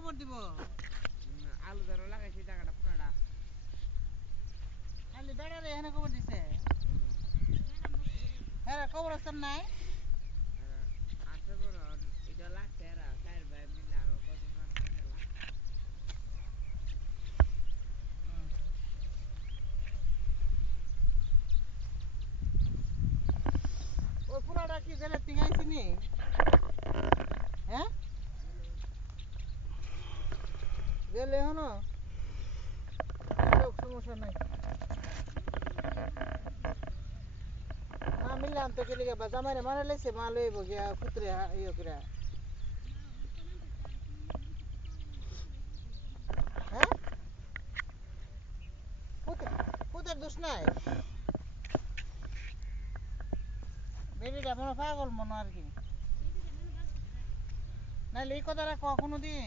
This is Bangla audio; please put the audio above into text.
খবর দিব আলু ধরো লাগাইছি জায়গাটা পুরাটা খালি বেড়ারে এখানে খবর দিছে হ্যাঁ খবর আছে নাই আছে বড় এটা লাগছে এরা চার ভাই মিলে আরো কতজন মিলে লাগছে ওই পুরাটা কি জেলে টিঙাইছি নি হ্যাঁ জেলে এখনো সমস্যা নাই না মিললে আনতে গেলে জামাইরে মারা লাইছে মা লইব গিয়া পুত্রে ইয়ে করে হ্যাঁ পুতের দোষ নাই বেরিটা মনে পাগল মনে আর কি নাহলে এই কথাটা কখনো দিয়ে